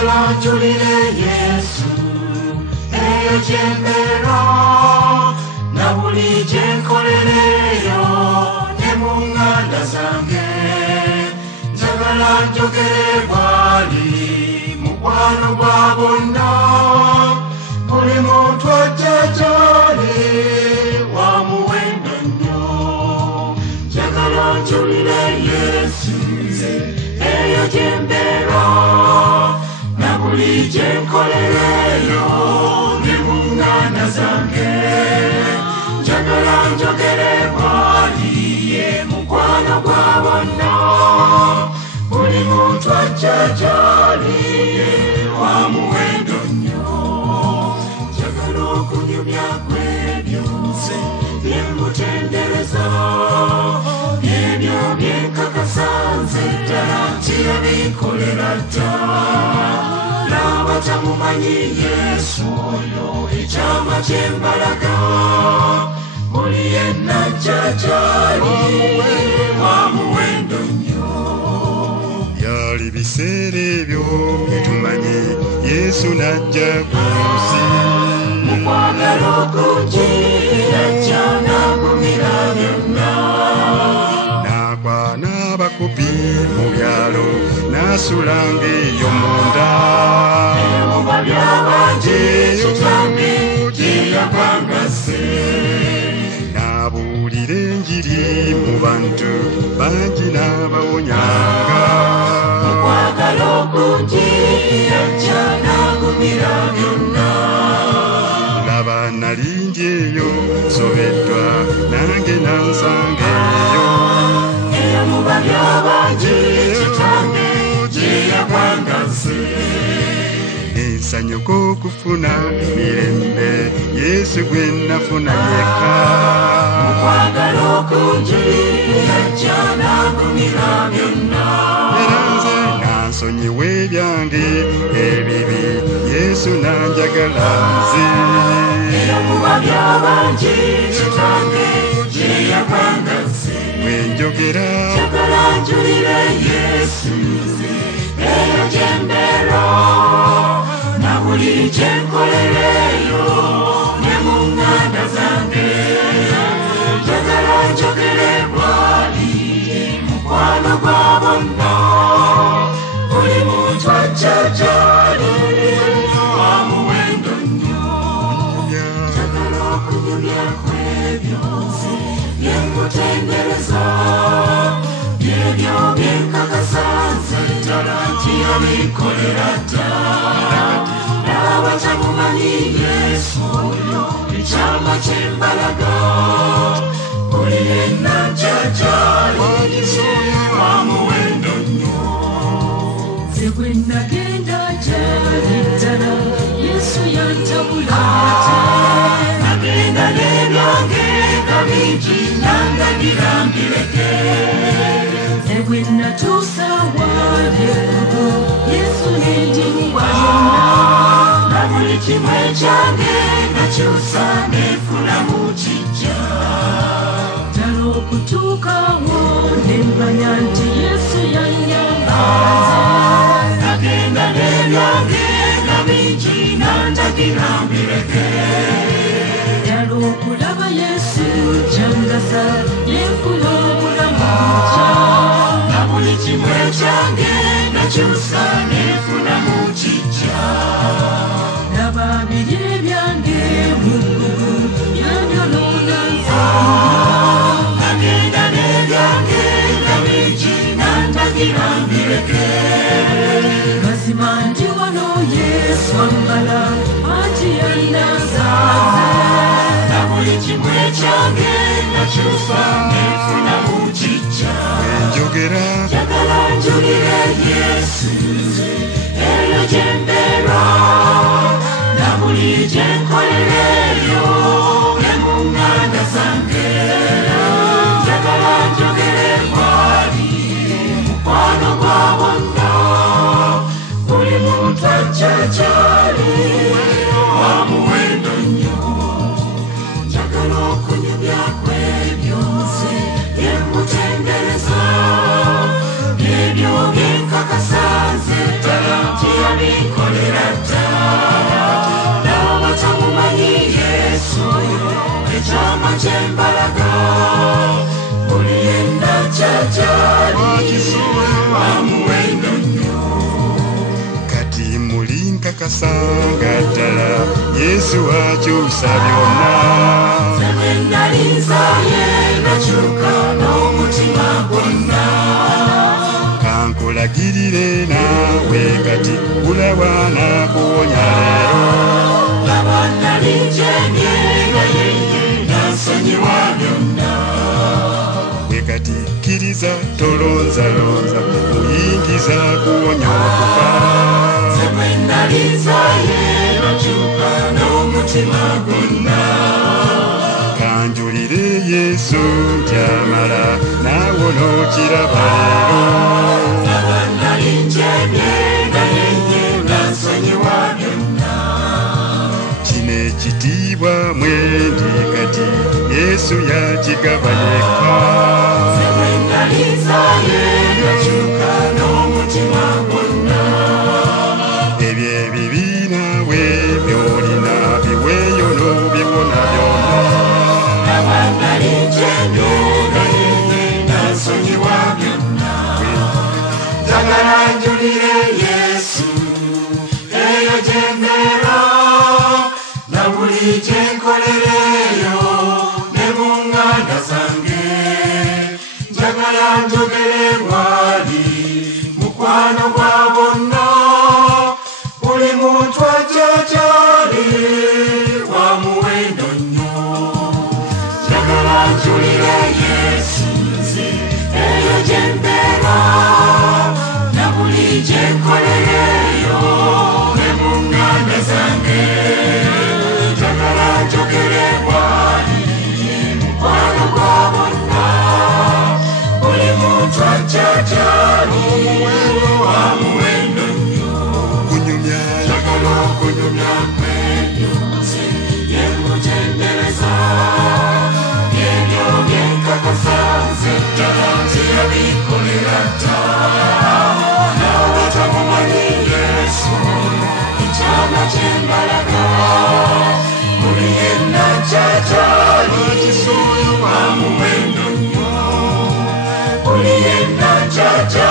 njagala njulire Yesu eyo gyembera na buli gyenkolereyo ne mu ŋŋanda zange njagala njogere bwali mukwano gwa bonna buli muntu ajja gy'ali wa muwendo nnyo njagala njulire Yesu eyo gyembera na buli gyenkolereyo ne mu ŋŋanda zange njagala njogere bwali mukwano gwa bonna buli muntu ajja gy'ali wa muwendo nnyo njagala okunyumya kw'ebyo bye mutendereza ebyo byenkakasa nze ddala nti yabikolera dda n'abatamumanyi Yesu oyo ekyama kye mbalaga buli yenna ajja gy'ali wa muwendo nnyo byali biseera ebyo etumanye Yesu n'ajja ku nsi mu kwagala okungi ajja n'agumira byonna n'akwana abakubi mu byalo n'asulanga eyo munda emuba by'abangi kitambi gye yagwangase n'abuulira enjiri mu bantu bangi n'abawonyanga mu kwagala okungi ajja n'agumira byonna laba nalindi eyo nsobeddwa nange nansanga eyo emuba by'abangi kitambi gye yagwangase ensanyuka okufuna mirembe Yesu gwe nafuna yekka mu kwagala okungi ajja n'agumira byonna era nze nansonyiwa ebyange ebibi Yesu nanjagala nze emuba by'abangi kitange gye yagwangase bwe njogera njagala njulire Yesu eyo gyembera na buli gyenkolereyo ne mu ŋŋanda zange njagala njogere bwali mukwano gwa bonna buli muntu ajja gy'ali wa muwendo nnyo njagala okunyumya kw'ebyo bye mutendereza byebyo byenkakasa nze ddala nti yabikolera dda n'abatamumanyi Yesu oyo ekyama kye mbalaga buli yenna ajja gy'ali wa muwendo nnyo nze bwe nagenda gy'ali ddala Yesu yantabula ate nagenda n'ebyange nga bingi nandagira mbireke nze bwe natuusa wali eggulu Yesu nendimuwa byonna na buli kimu ekyange nakyusa nefunamu kijja ddala okutuukawo ne mmanya nti Yesu yannyamba nagenda n'ebyange nga bingi nandagira mbireke ddala okulaba Yesu kyangasa nenfuna obulamu bukya na buli kimu ekyange nakyusa nefunamu kijja laba biri ebyange mu ggulu byandyonoona nze nagenda n'ebyange nga bingi nandagira mbireke mazima ndi wano Yesu ambala anti yannansanze na buli kimu ekyange nakyusa nefunamu kijja njogera njagala njulire Yesu eyo gyembera na buli gyenkolereyo ne mu ŋŋanda zange njagala njogere bwali mukwano gwa bonna buli muntu ajja gy'ali wa muwendo nnyo njagala okunyumya kw'ebyo nze bye mutendereza byebyo byenkakasa nze ddala nti yabikolera ekyama kyembalaga buliyenda kyajali wamuwendo nnyo kati muli nkakasanga ddala Yesu akyusa byonna ffe nnalinzaye nakyuka n'omutima gwonna kankulagirire naawe kati kulaba nakuwonya leero laba nalinjemye nga yeye nansonyiwa byonna bwe kati kkiriza tolonzalonza muyingiza kuwonya okufa ffe bwe nnalinzaye nakyuka n'omutima gwonna kanjulire Yesu nti amala naawe onookiraba leero laba nalinjemye nga yeye nansonyiwa byonna kino ekitiibwa mwendi kati Yesu yakigaba yekka ffe bwe nnalinzaye nakyuka n'omutima gwonna ebyo ebibi naawe byolina biweeyo n'obibona byonna laba nalinjemye nga yeye nansonyiwa byonna njagala njulire Yesu eyo gye mbeera na buli kye nkolereyo ne mu ŋŋanda zange njagala njogere bw'ali mukwano gwa bonna buli muntu ajja gy'ali wa muwendo nnyo njagala njulire Yesu nze eyo gye mbeera na buli kye nkolereyo ne mu ŋŋanda zange njagala njogere bw'ali mukwano gwa bonna buli muntu ajja gy'ali wa muwendo nnyo kunyumya njagala okunyumya kwebyo nze bye nkutendereza ebyo bye nkakasa nze ddala nti yabikolera dda nawe tamumanyi Yesu ekyama kyembalaga buli yenna gy'akyali wa muwendo nnyo buli yenna gy'akyali